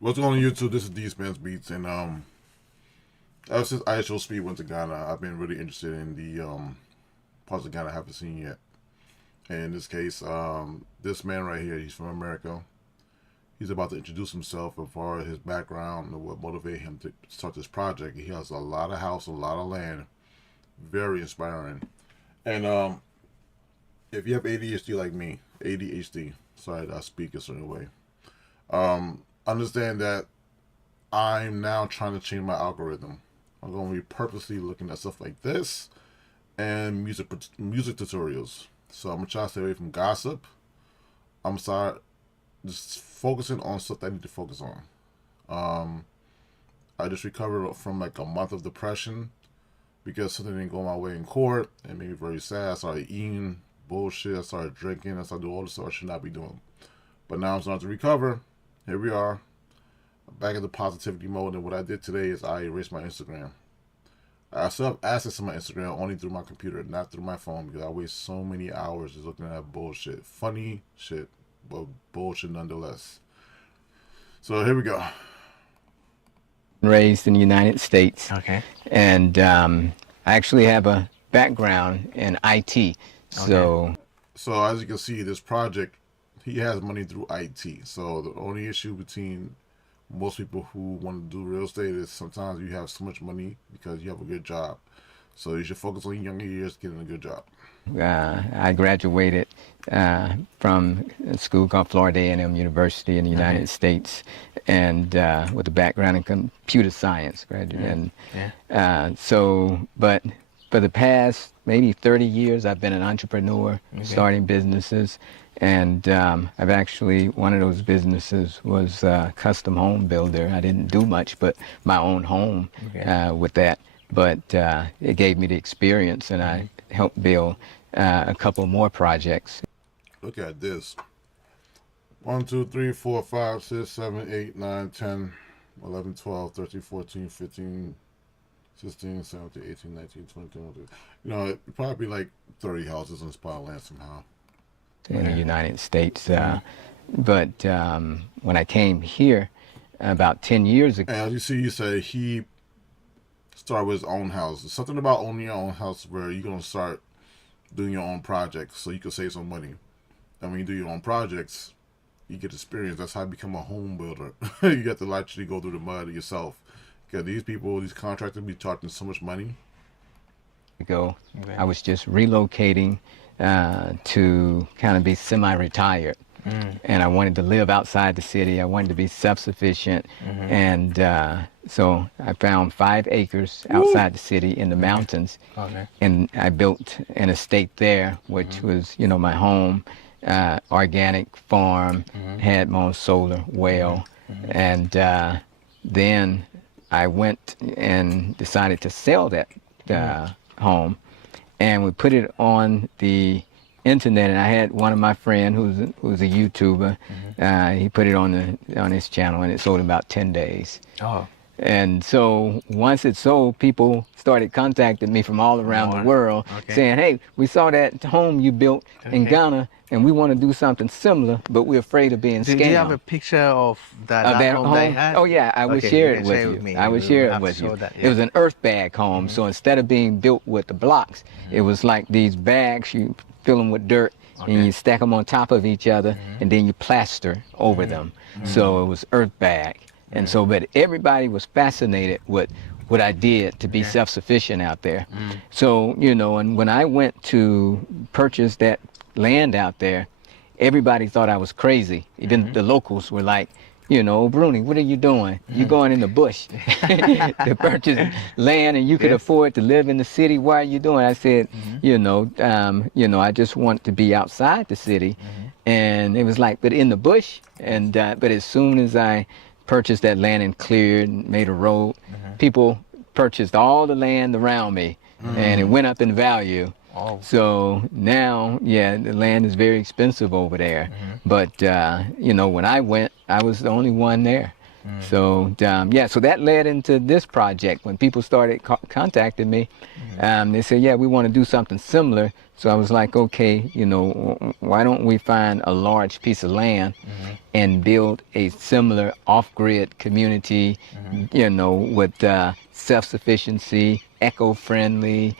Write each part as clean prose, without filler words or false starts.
What's going on YouTube? This is D Spence Beats, and ever since ISO Speed went to Ghana, I've been really interested in the parts of Ghana I haven't seen yet. And in this case, this man right here, he's from America. He's about to introduce himself as far as his background and what motivated him to start this project. He has a lot of house, a lot of land, very inspiring. And if you have ADHD like me, ADHD, sorry, I speak a certain way. Understand that I'm now trying to change my algorithm. I'm going to be purposely looking at stuff like this and music tutorials. So I'm gonna try to stay away from gossip. I'm start just focusing on stuff that I need to focus on. I just recovered from like a month of depression because something didn't go my way in court. It made me very sad. I started eating bullshit. I started drinking. I started doing all the stuff I should not be doing. But now I'm starting to recover. Here we are, back in the positivity mode. And what I did today is I erased my Instagram. I still have access to my Instagram only through my computer, not through my phone, because I waste so many hours just looking at bullshit. Funny shit, but bullshit nonetheless. So here we go. Raised in the United States. Okay. And I actually have a background in IT. So So as you can see, this project, he has money through IT. So the only issue between most people who want to do real estate is sometimes you have so much money because you have a good job. So you should focus on your younger years getting a good job. I graduated from a school called Florida A&M University in the United States, and with a background in computer science. And but for the past maybe 30 years, I've been an entrepreneur, starting businesses. And I've actually, one of those businesses was a custom home builder. I didn't do much but my own home with that. But it gave me the experience, and I helped build a couple more projects. Look at this. 1, 2, 3, 4, 5, 6, 7, 8, 9, 10, 11, 12, 13, 14, 15, 16, 17, 18, 19, 20, 21. You know, it'd probably be like 30 houses on this plot of land somehow. In the United States. But when I came here about 10 years ago. And as you see, you say he started with his own house. There's something about owning your own house where you're going to start doing your own projects so you can save some money. And when you do your own projects, you get experience. That's how you become a home builder. You got to actually go through the mud yourself. Because these people, these contractors, be charging so much money. I was just relocating to kind of be semi-retired. And I wanted to live outside the city. I wanted to be self-sufficient. And so I found 5 acres outside the city in the mountains. And I built an estate there, which was, you know, my home, organic farm, had my own solar well. And then I went and decided to sell that home, and we put it on the internet. And I had one of my friend who's a YouTuber. He put it on his channel, and it sold in about 10 days. And so once it sold, people started contacting me from all around the world, saying, "Hey, we saw that home you built in Ghana, and we want to do something similar, but we're afraid of being scammed." Do you have a picture of that home they had? Oh yeah, I would share it with you. I would share it with you. It was an earth bag home, so instead of being built with the blocks, it was like these bags, you fill them with dirt, and you stack them on top of each other, and then you plaster over them. So it was earth bag. And so, but everybody was fascinated with what I did to be self-sufficient out there. So, you know, and when I went to purchase that land out there, everybody thought I was crazy. Even the locals were like, you know, "Bruni, what are you doing? You going in the bush to purchase land, and you could afford to live in the city. Why are you doing?" I said, you know, I just want to be outside the city. And it was like, but in the bush. And but as soon as I purchased that land and cleared and made a road, people purchased all the land around me, and it went up in value. So now, yeah, the land is very expensive over there. But, you know, when I went, I was the only one there. So, yeah, so that led into this project. When people started contacting me, they said, "Yeah, we want to do something similar." So I was like, okay, you know, why don't we find a large piece of land and build a similar off-grid community, you know, with self-sufficiency, eco-friendly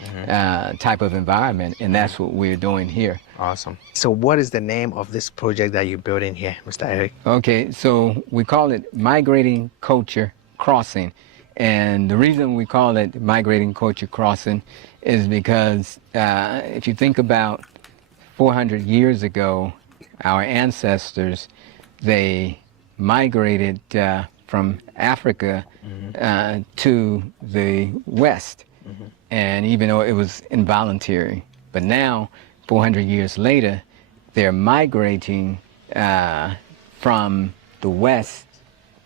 type of environment, and that's what we're doing here. Awesome. So what is the name of this project that you're building here, Mr. Eric? Okay, so we call it Migrating Culture Crossing. And the reason we call it Migrating Culture Crossing is because if you think about 400 years ago, our ancestors, they migrated from Africa to the West, and even though it was involuntary. But now, 400 years later, they're migrating from the West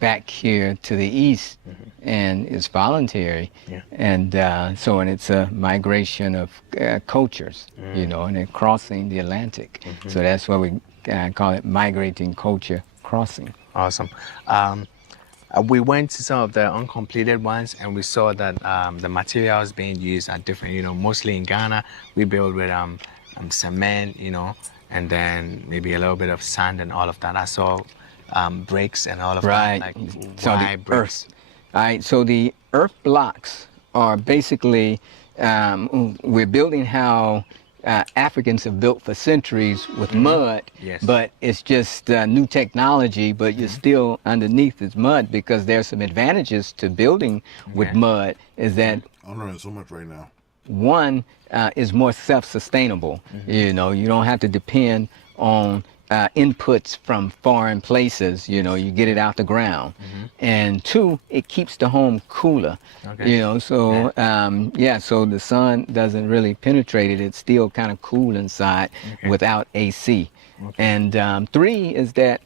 back here to the East, and it's voluntary. And so it's a migration of cultures, you know, and they're crossing the Atlantic. So that's why we call it Migrating Culture Crossing. Awesome. We went to some of the uncompleted ones, and we saw that the materials being used are different. You know, mostly in Ghana, we build with cement, you know, and then maybe a little bit of sand and all of that. I saw bricks and all of that, like so why bricks? All right, so the earth blocks are basically, we're building how Africans have built for centuries with mud, but it's just new technology, but you're still underneath this mud, because there's some advantages to building with mud, is that I'm learning so much right now. One is more self-sustainable. You know, you don't have to depend on inputs from foreign places. You know, you get it out the ground. And two, it keeps the home cooler. You know, so so the sun doesn't really penetrate it. It's still kind of cool inside without AC. And three is that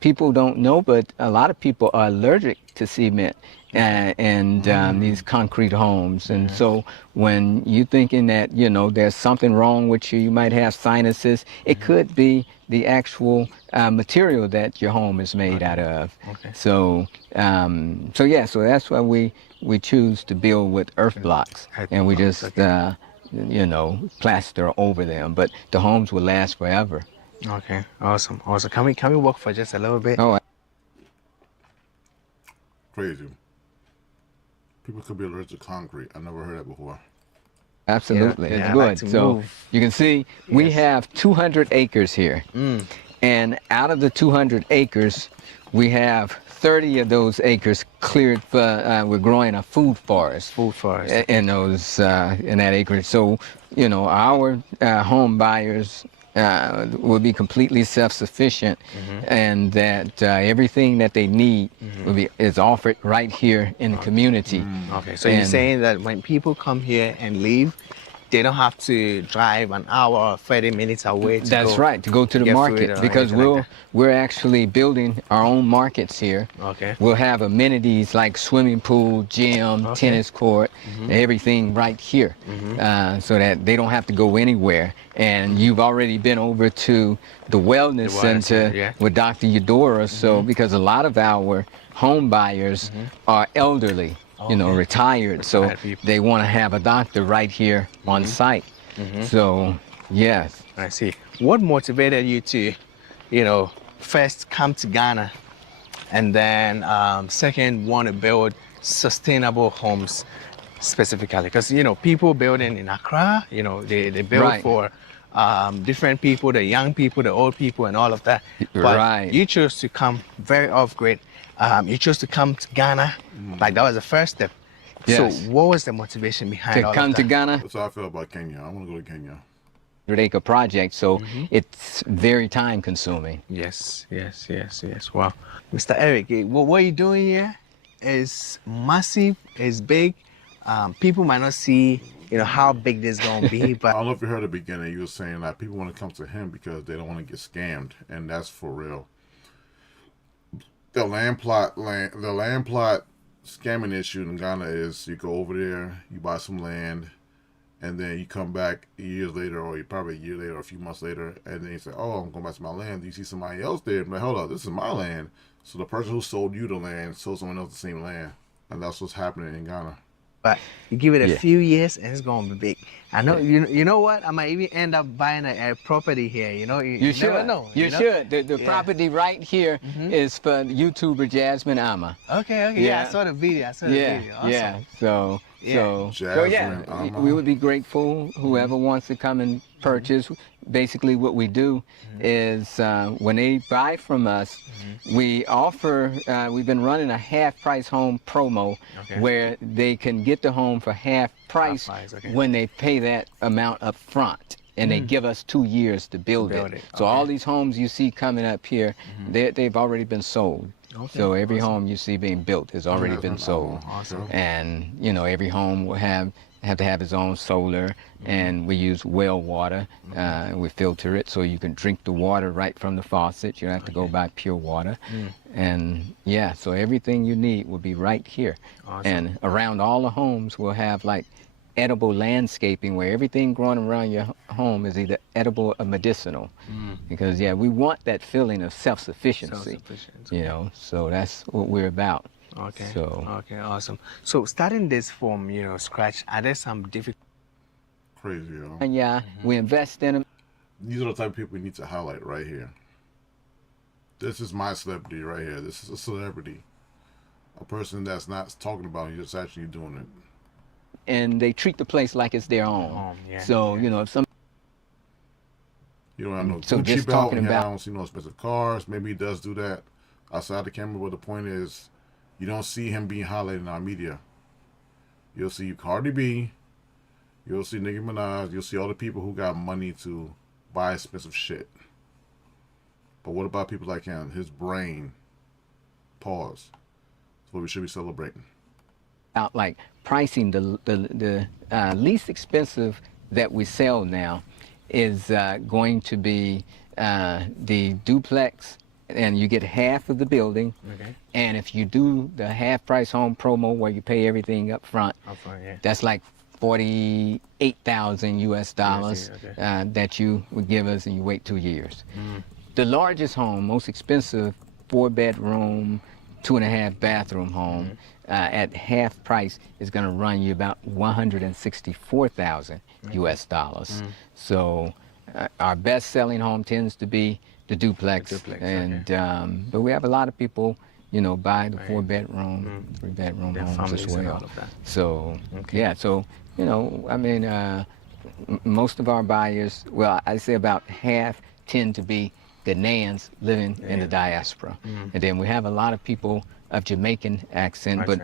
people don't know, but a lot of people are allergic to cement and these concrete homes. And so when you're thinking that, you know, there's something wrong with you, you might have sinuses, it could be the actual material that your home is made out of. So, so that's why we choose to build with earth blocks, and we just, you know, plaster over them, but the homes will last forever. Okay, awesome, awesome. Can we walk for just a little bit? Oh, crazy. People could be allergic to concrete. I never heard that before. Absolutely, it's good. Like so you can see we have 200 acres here, and out of the 200 acres, we have 30 of those acres cleared for. We're growing a food forest. In those in that acreage. So you know, our home buyers will be completely self-sufficient, and that everything that they need is offered right here in the community. Okay, so you're saying that when people come here and leave, they don't have to drive an hour or 30 minutes away to That's right, to go to the market, because we're actually building our own markets here. We'll have amenities like swimming pool, gym, tennis court, everything right here, so that they don't have to go anywhere. And you've already been over to the wellness center with Dr. Eudora, so because a lot of our home buyers are elderly, you know, retired, so they want to have a doctor right here on site. So, yes. I see. What motivated you to, you know, first come to Ghana, and then second want to build sustainable homes specifically? Because, you know, people building in Accra, you know, they build for different people, the young people, the old people, and all of that. But you chose to come very off-grid. You chose to come to Ghana, like that was the first step. So what was the motivation behind all of that? To come to Ghana? That's how I feel about Kenya. I want to go to Kenya. 100-acre project, so it's very time consuming. Yes. Wow. Mr. Eric, what you're doing here is massive, is big. People might not see, you know, how big this is going to be, but I don't know if you heard at the beginning, you were saying that people want to come to him because they don't want to get scammed, and that's for real. The land plot scamming issue in Ghana is you go over there, you buy some land, and then you come back years later, or probably a year later, or a few months later, and then you say, "Oh, I'm going back to my land." You see somebody else there, I'm like, "Hold up, this is my land." So the person who sold you the land sold someone else the same land, and that's what's happening in Ghana. But you give it a few years and it's gonna be big. I know. You know what? I might even end up buying a property here. You know. You should. Never know. You should. The property right here is for YouTuber Jasmine Ama. Okay. Yeah. I saw the video. Awesome. Yeah. So we would be grateful whoever wants to come and purchase. Basically what we do is when they buy from us, we offer, we've been running a half price home promo where they can get the home for half price when they pay that amount up front. And they give us 2 years to build it. So all these homes you see coming up here, they've already been sold. So every home you see being built has already been sold. And you know, every home will have to have its own solar, and we use well water. We filter it so you can drink the water right from the faucet. You don't have to go buy pure water. And yeah, so everything you need will be right here. And around all the homes we'll have like edible landscaping where everything growing around your home is either edible or medicinal. Because we want that feeling of self-sufficiency. You know, so that's what we're about. Okay. Okay, awesome. So starting this from scratch, are there some difficult? Crazy, yo. And we invest in them. These are the type of people we need to highlight right here. This is my celebrity right here. This is a celebrity, a person that's not talking about it, just actually doing it. And they treat the place like it's their own. So you know, if some you don't have no Gucci belt, I don't see no expensive cars. Maybe he does do that outside the camera, but the point is, you don't see him being highlighted in our media. You'll see Cardi B, you'll see Nicki Minaj, you'll see all the people who got money to buy expensive shit. But what about people like him? His brain. Pause. That's what we should be celebrating. Out like pricing the least expensive that we sell now is going to be the duplex, and you get half of the building. And if you do the half price home promo where you pay everything up front, that's like $48,000 US dollars that you would give us, and you wait 2 years. The largest home, most expensive, 4-bedroom, 2.5 bathroom home at half price is going to run you about $164,000 US dollars. So our best selling home tends to be the duplex, and but we have a lot of people, you know, buy the 4-bedroom, 3-bedroom homes as well. So so you know, I mean, most of our buyers, well, I say about half tend to be Ghanaians living in the diaspora, and then we have a lot of people of Jamaican accent, but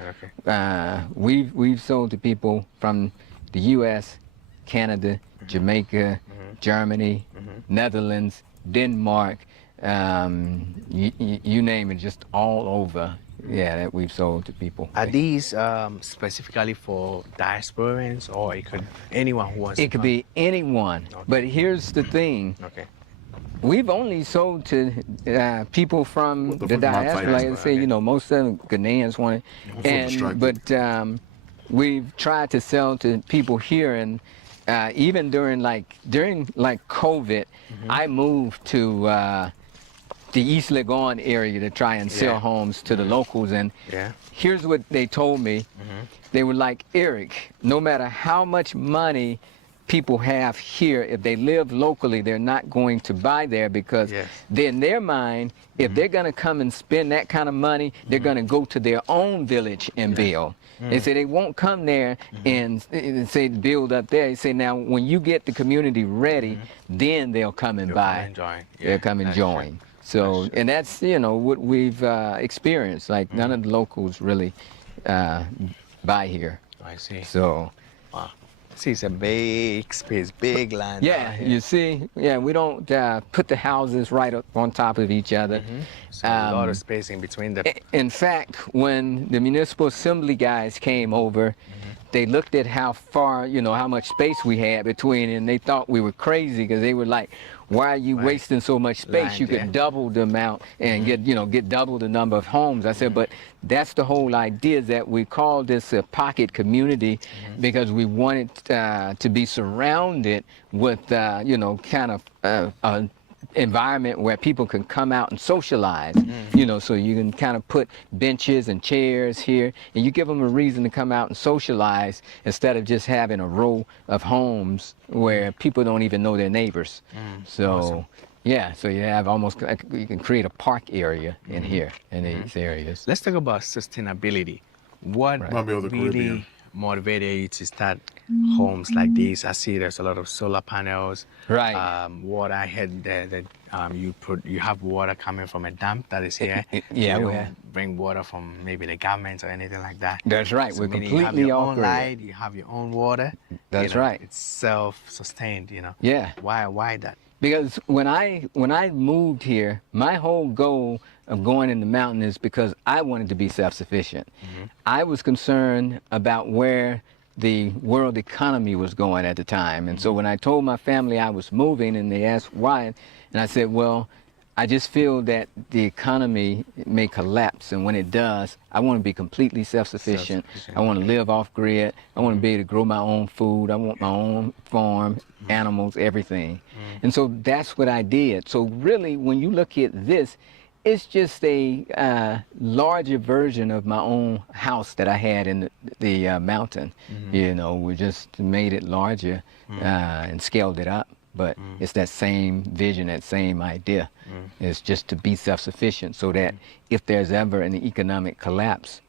we've sold to people from the U.S., Canada, Jamaica, Germany, Netherlands, Denmark, you name it, just all over. That we've sold to people. Are these specifically for diasporans, or it could anyone who wants? It could be anyone. But here's the thing. We've only sold to people from the diaspora. Like I say, you know, most of the Ghanaians want it, but we've tried to sell to people here, and even during COVID, I moved to the East Legon area to try and sell homes to the locals, and here's what they told me. They were like, Eric, no matter how much money people have here, if they live locally, they're not going to buy there, because in their mind, if they're going to come and spend that kind of money, they're going to go to their own village and build. They say they won't come there and say build up there. They say now when you get the community ready, then they'll come and buy. They'll come and join. So, and that's, you know, what we've experienced. Like none of the locals really buy here. I see. So. Wow. See, it's a big space, big land. You see, we don't put the houses right up on top of each other. So a lot of space in between them. In fact, when the municipal assembly guys came over, they looked at how far, you know, how much space we had between, and they thought we were crazy, because they were like, why are you wasting so much space? You could double the amount and get double the number of homes. I said, but that's the whole idea, that we call this a pocket community, because we wanted to be surrounded with, you know, kind of a environment where people can come out and socialize, you know, so you can kind of put benches and chairs here, and you give them a reason to come out and socialize instead of just having a row of homes where people don't even know their neighbors. So, awesome. Yeah, so you have almost, you can create a park area in here, in these areas. Let's talk about sustainability. What really motivated you to start homes like this? I see there's a lot of solar panels. Right. Water, I heard that you have water coming from a dam that is here. Yeah, we bring water from maybe the government or anything like that. That's right. So we're completely you have your off own grid. light, you have your own water. That's right. It's self-sustained, you know. Yeah. Why that? Because when I moved here, my whole goal of going in the mountain is because I wanted to be self-sufficient. I was concerned about where the world economy was going at the time. And so when I told my family I was moving and they asked why, and I said, well, I just feel that the economy may collapse, and when it does, I want to be completely self-sufficient. I want to live off grid. I want to be able to grow my own food. I want my own farm, animals, everything. And so that's what I did. So really, when you look at this, it's just a larger version of my own house that I had in the mountain. You know, we just made it larger and scaled it up. But it's that same vision, that same idea. It's just to be self-sufficient so that if there's ever an economic collapse,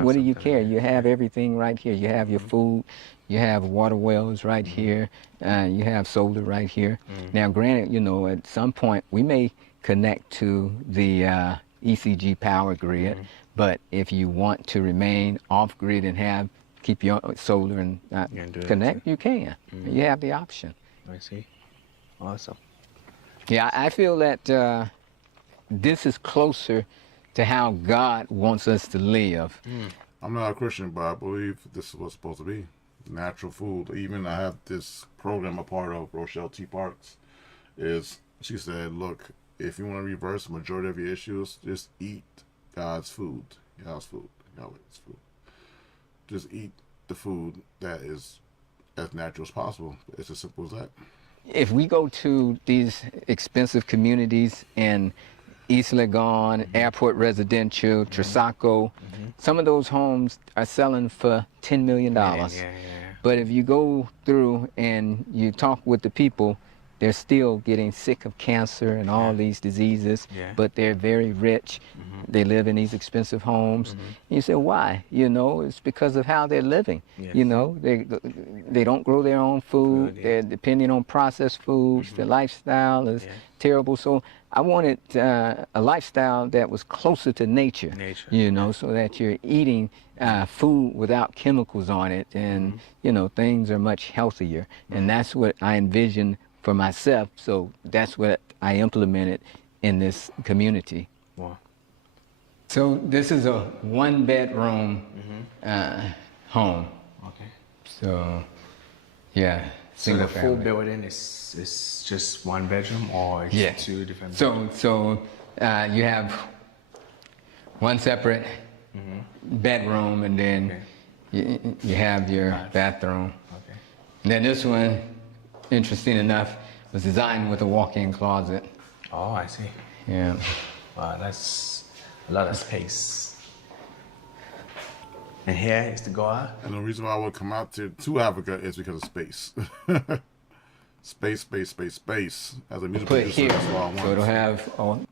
what do you care? You have everything right here. You have your food, you have water wells right here, you have solar right here. Now, granted, you know, at some point we may connect to the ECG power grid, but if you want to remain off-grid and keep your solar and connect, you can. You have the option. I see. Awesome. Yeah, I feel that this is closer to how God wants us to live. I'm not a Christian, but I believe this is what's supposed to be. Natural food. Even I have this program a part of, Rochelle T. Parks, she said, look, if you want to reverse the majority of your issues, just eat God's food. God's food. Yahweh's food. Just eat the food that is as natural as possible. It's as simple as that. If we go to these expensive communities in East Legon, Airport Residential, Trisaco, some of those homes are selling for $10 million. But if you go through and you talk with the people, they're still getting sick of cancer and all these diseases, but they're very rich. They live in these expensive homes. And you say, why? You know, it's because of how they're living. You know, they don't grow their own food. They're depending on processed foods. Their lifestyle is terrible. So I wanted a lifestyle that was closer to nature, you know, so that you're eating food without chemicals on it, and, you know, things are much healthier. And that's what I envisioned for myself, so that's what I implemented in this community. Wow. So this is a one-bedroom home. Okay. So, yeah, single family. family. Full building is just one bedroom, or it's two different bedrooms? So you have one separate bedroom, and then you have your bathroom. Okay. And then this one, interesting enough, was designed with a walk-in closet. Oh, I see. Yeah. Wow, that's a lot of space. And here is the Goa. And the reason why I would come out to Africa is because of space. Space. As a music producer, that's what I want. So it'll have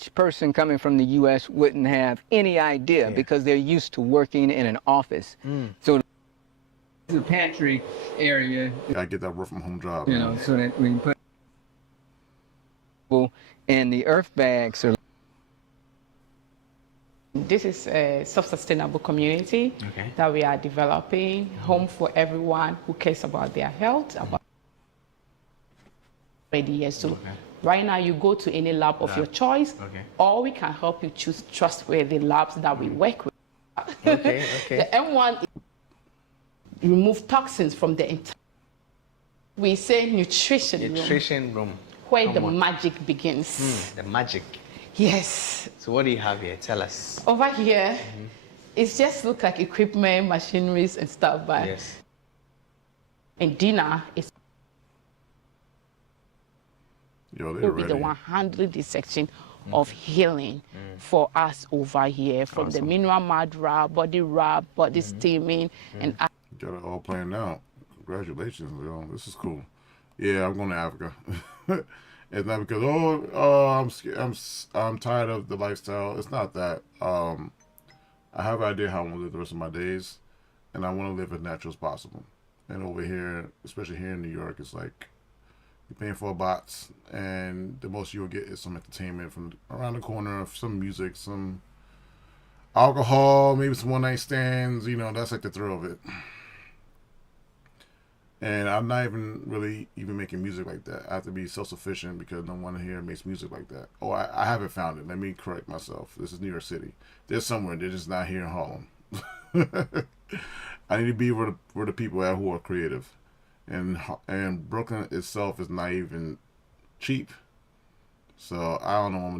each person coming from the U.S. wouldn't have any idea because they're used to working in an office. So the pantry area. I get that work from home job. You know, so that we can put. And the earth bags are. This is a self-sustainable community that we are developing, home for everyone who cares about their health. So right now you go to any lab of your choice, or we can help you choose trustworthy labs that we work with. The M1 remove toxins from the entire. We say nutrition room, where the magic begins. The magic. Yes. So what do you have here? Tell us. Over here, it's just look like equipment, machineries and stuff, but in dinner, it's will be the one handling the section of healing for us over here, from the mineral mud rub, body steaming, and got it all planned out. Congratulations, yo. This is cool. Yeah, I'm going to Africa. It's not because I'm tired of the lifestyle. It's not that. I have an idea how I want to live the rest of my days, and I want to live as natural as possible. And over here, especially here in New York, it's like you're paying for a box, and the most you'll get is some entertainment from around the corner, some music, some alcohol, maybe some one-night stands. You know, that's like the thrill of it. And I'm not even really making music like that. I have to be self-sufficient because no one here makes music like that. Oh, I haven't found it. Let me correct myself. This is New York City. There's somewhere. They're just not here in Harlem. I need to be where the people are who are creative. And Brooklyn itself is not even cheap. So I don't know what I'm